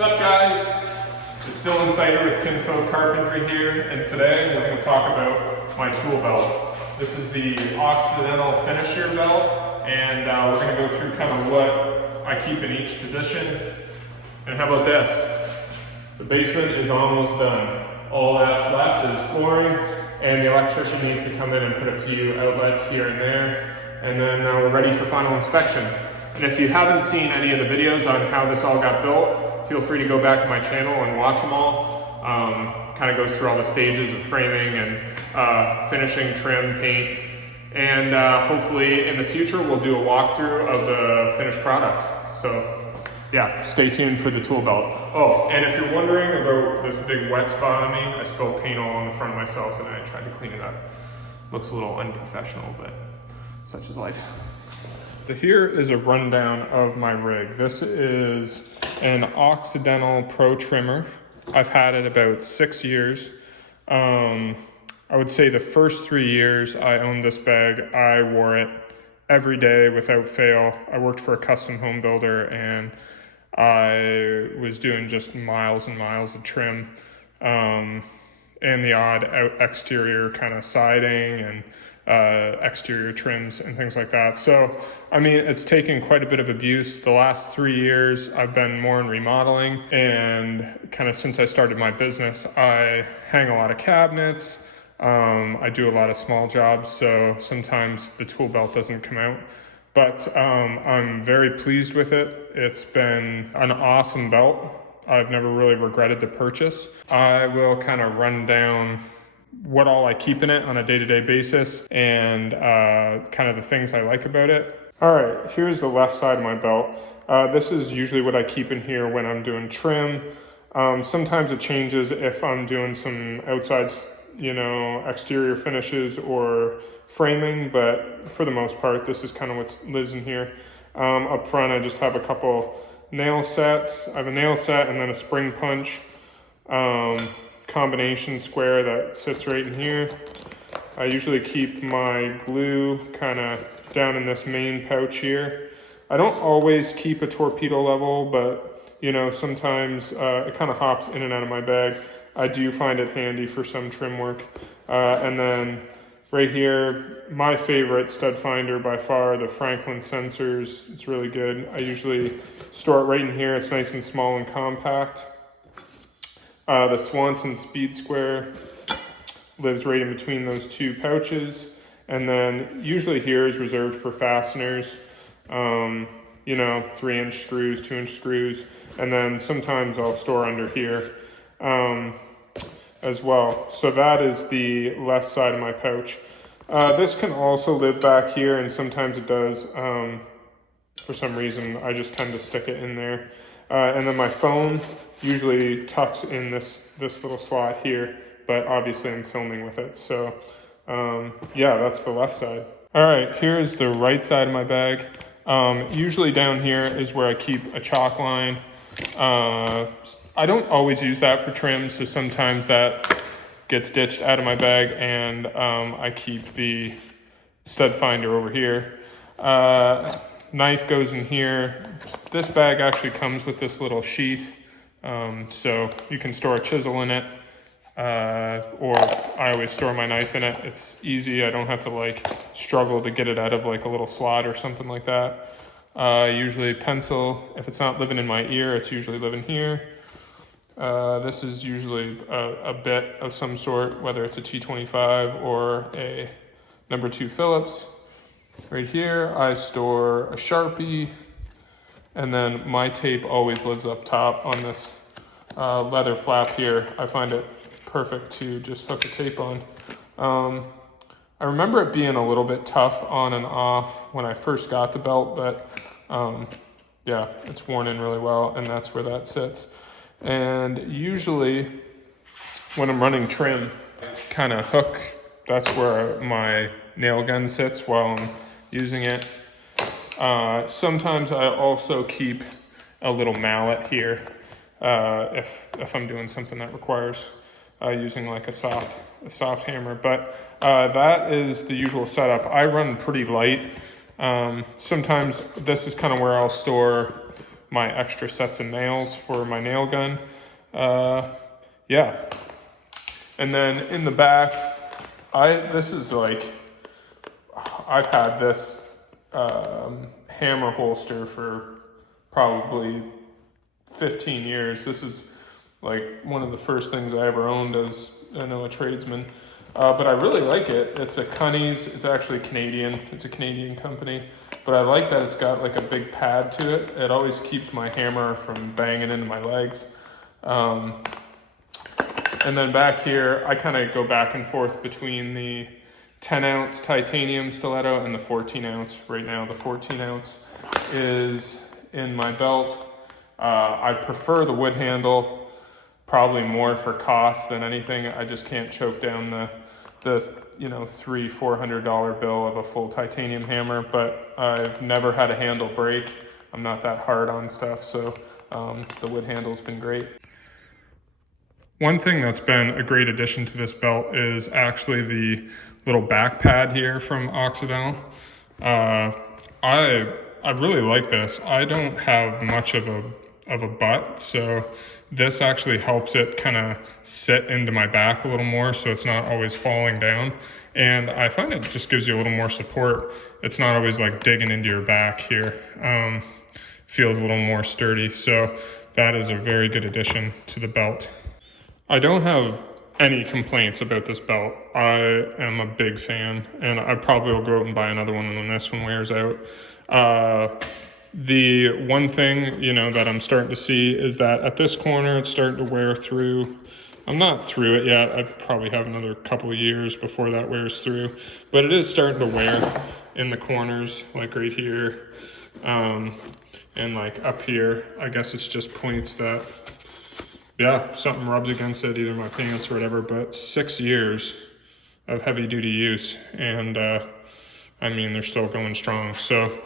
What's up, guys? It's Phil Insider with Kinfo Carpentry here, and today we're going to talk about my tool belt. This is the Occidental finisher belt, and we're going to go through kind of what I keep in each position. And how about this? The basement is almost done. All that's left is flooring, and the electrician needs to come in and put a few outlets here and there, and then we're ready for final inspection. And if you haven't seen any of the videos on how this all got built, feel free to go back to my channel and watch them all. Kind of goes through all the stages of framing and finishing, trim, paint, and hopefully in the future we'll do a walkthrough of the finished product. So yeah, stay tuned for the tool belt. Oh, and if you're wondering about this big wet spot on me, I spilled paint all on the front of myself and I tried to clean it up. Looks a little unprofessional, but such is life. Here is a rundown of my rig. This is an Occidental Pro trimmer. I've had it about 6 years. I would say the first 3 years I owned this bag, I wore it every day without fail. I worked for a custom home builder and I was doing just miles and miles of trim and the odd exterior kind of siding and exterior trims and things like that. So, I mean, it's taken quite a bit of abuse. The last 3 years, I've been more in remodeling, and kind of since I started my business, I hang a lot of cabinets. I do a lot of small jobs, so sometimes the tool belt doesn't come out. But I'm very pleased with it. It's been an awesome belt. I've never really regretted the purchase. I will kind of run down what all I keep in it on a day-to-day basis and kind of the things I like about it. All right, here's the left side of my belt. This is usually what I keep in here when I'm doing trim. Sometimes it changes if I'm doing some outside, exterior finishes or framing, but for the most part, this is kind of what lives in here. Up front, I just have a couple nail sets. I have a nail set and then a spring punch. Combination square that sits right in here. I usually keep my glue kind of down in this main pouch here. I don't always keep a torpedo level, but sometimes it kind of hops in and out of my bag. I do find it handy for some trim work. And then right here, my favorite stud finder by far, the Franklin Sensors. It's really good. I usually store it right in here. It's nice and small and compact. The Swanson Speed Square lives right in between those two pouches. And then usually here is reserved for fasteners, 3-inch screws, 2-inch screws. And then sometimes I'll store under here as well. So that is the left side of my pouch. This can also live back here, and sometimes it does. For some reason, I just tend to stick it in there. And then my phone usually tucks in this little slot here, but obviously I'm filming with it. So yeah, that's the left side. All right, here's the right side of my bag. Usually down here is where I keep a chalk line. I don't always use that for trim, so sometimes that gets ditched out of my bag, and I keep the stud finder over here. Knife goes in here. This bag actually comes with this little sheath, so you can store a chisel in it, or I always store my knife in it. It's easy. I don't have to struggle to get it out of a little slot or something like that. Usually pencil, if it's not living in my ear, it's usually living here. This is usually a bit of some sort, whether it's a T25 or a number 2 Phillips. Right here, I store a Sharpie, and then my tape always lives up top on this leather flap here. I find it perfect to just hook a tape on. I remember it being a little bit tough on and off when I first got the belt, but yeah, it's worn in really well, and that's where that sits. And usually when I'm running trim, kind of hook, that's where my nail gun sits while I'm using it. Sometimes I also keep a little mallet here if I'm doing something that requires using a soft hammer. But that is the usual setup. I run pretty light. Sometimes this is kind of where I'll store my extra sets of nails for my nail gun. Yeah. And then in the back, this is like, I've had this hammer holster for probably 15 years. This is like one of the first things I ever owned as a tradesman. But I really like it. It's a Cunnies. It's actually Canadian. It's a Canadian company. But I like that it's got like a big pad to it. It always keeps my hammer from banging into my legs. And then back here, I kind of go back and forth between the 10-ounce titanium stiletto and the 14-ounce. Right now, the 14-ounce is in my belt. I prefer the wood handle, probably more for cost than anything. I just can't choke down the $300-400 bill of a full titanium hammer, but I've never had a handle break. I'm not that hard on stuff, so the wood handle's been great. One thing that's been a great addition to this belt is actually the little back pad here from Occidental. I really like this. I don't have much of a butt, so this actually helps it kind of sit into my back a little more, so it's not always falling down. And I find it just gives you a little more support. It's not always like digging into your back here. Feels a little more sturdy, so that is a very good addition to the belt. I don't have any complaints about this belt. I am a big fan, and I probably will go out and buy another one when this one wears out. The one thing, that I'm starting to see is that at this corner, it's starting to wear through. I'm not through it yet. I probably have another couple of years before that wears through, but it is starting to wear in the corners, like right here, and like up here. I guess it's just points that, yeah, something rubs against it, either my pants or whatever, but 6 years of heavy duty use, and they're still going strong. So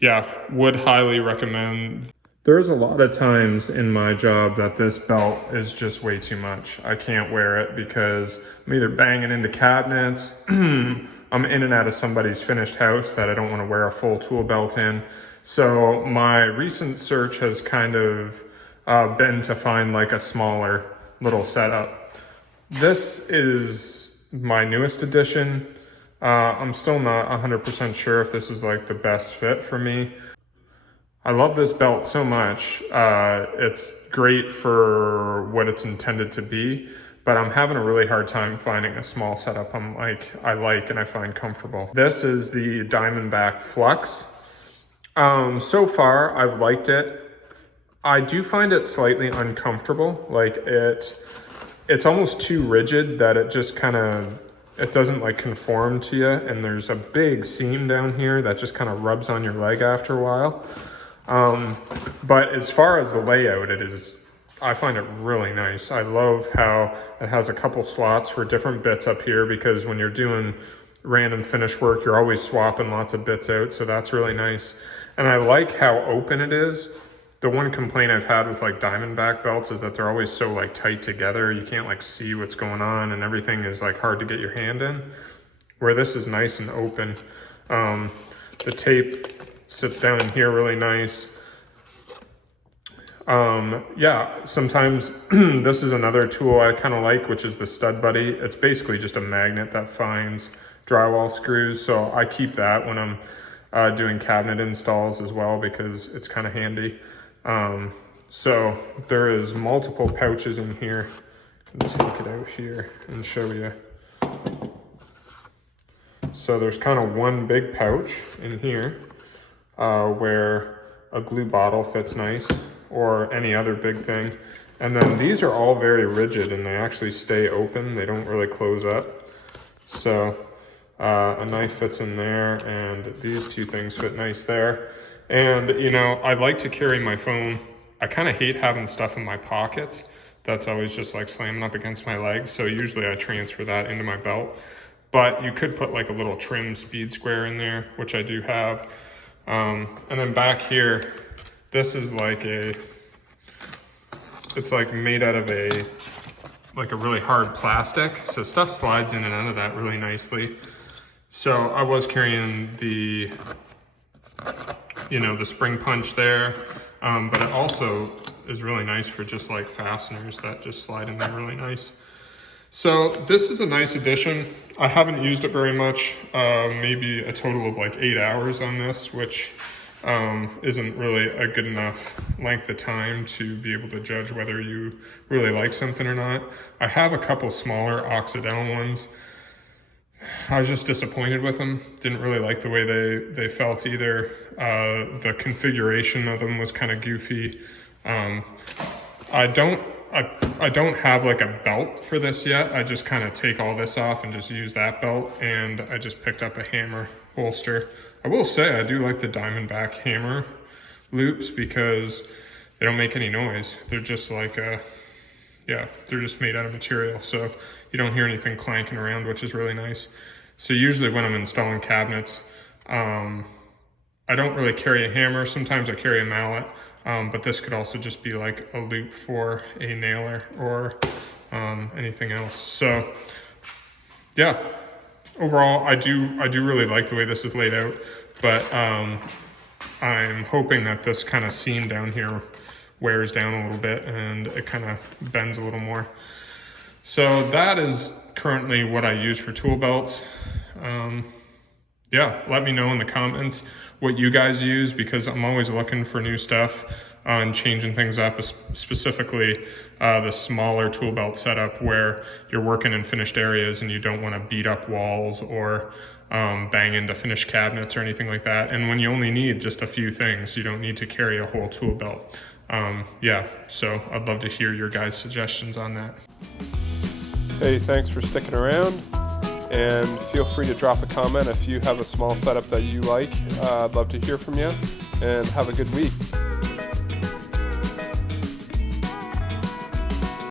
yeah, would highly recommend. There's a lot of times in my job that this belt is just way too much. I can't wear it because I'm either banging into cabinets, I'm in and out of somebody's finished house that I don't want to wear a full tool belt in. So my recent search has kind of been to find like a smaller little setup. This is my newest addition. I'm still not 100% sure if this is like the best fit for me. I love this belt so much. It's great for what it's intended to be, but I'm having a really hard time finding a small setup I like and I find comfortable. This is the Diamondback Flux. So far, I've liked it. I do find it slightly uncomfortable. Like it's almost too rigid that it just it doesn't like conform to you. And there's a big seam down here that just kind of rubs on your leg after a while. But as far as the layout, I find it really nice. I love how it has a couple slots for different bits up here, because when you're doing random finish work, you're always swapping lots of bits out. So that's really nice. And I like how open it is. The one complaint I've had with like Diamondback belts is that they're always so like tight together. You can't like see what's going on, and everything is like hard to get your hand in, where this is nice and open. The tape sits down in here really nice. Yeah, sometimes this is another tool I kind of like, which is the Stud Buddy. It's basically just a magnet that finds drywall screws. So I keep that when I'm doing cabinet installs as well, because it's kind of handy. So there is multiple pouches in here. Let's take it out here and show you. So there's kind of one big pouch in here where a glue bottle fits nice, or any other big thing. And then these are all very rigid and they actually stay open. They don't really close up. So a knife fits in there, and these two things fit nice there. And I like to carry my phone. I kind of hate having stuff in my pockets that's always just like slamming up against my legs. So usually I transfer that into my belt. But you could put like a little trim speed square in there, which I do have. And then back here, this is like it's like made out of a really hard plastic. So stuff slides in and out of that really nicely. So I was carrying the spring punch there. but it also is really nice for just like fasteners that just slide in there really nice. So this is a nice addition. I haven't used it very much, maybe a total of like 8 hours on this, which isn't really a good enough length of time to be able to judge whether you really like something or not. I have a couple smaller Occidental ones. I was just disappointed with them. Didn't really like the way they felt either. The configuration of them was kind of goofy. I don't have like a belt for this yet. I just kind of take all this off and just use that belt, and I just picked up a hammer holster. I will say I do like the Diamondback hammer loops because they don't make any noise. They're just like yeah, they're just made out of material, so you don't hear anything clanking around, which is really nice. So usually when I'm installing cabinets, I don't really carry a hammer. Sometimes I carry a mallet, but this could also just be like a loop for a nailer or anything else. So yeah, overall, I do really like the way this is laid out, but I'm hoping that this kind of seam down here wears down a little bit and it kind of bends a little more. So that is currently what I use for tool belts. Yeah, let me know in the comments what you guys use, because I'm always looking for new stuff and changing things up, specifically the smaller tool belt setup where you're working in finished areas and you don't want to beat up walls or bang into finished cabinets or anything like that. And when you only need just a few things, you don't need to carry a whole tool belt. Yeah, so I'd love to hear your guys' suggestions on that. Hey, thanks for sticking around, and feel free to drop a comment if you have a small setup that you like. I'd love to hear from you, and have a good week.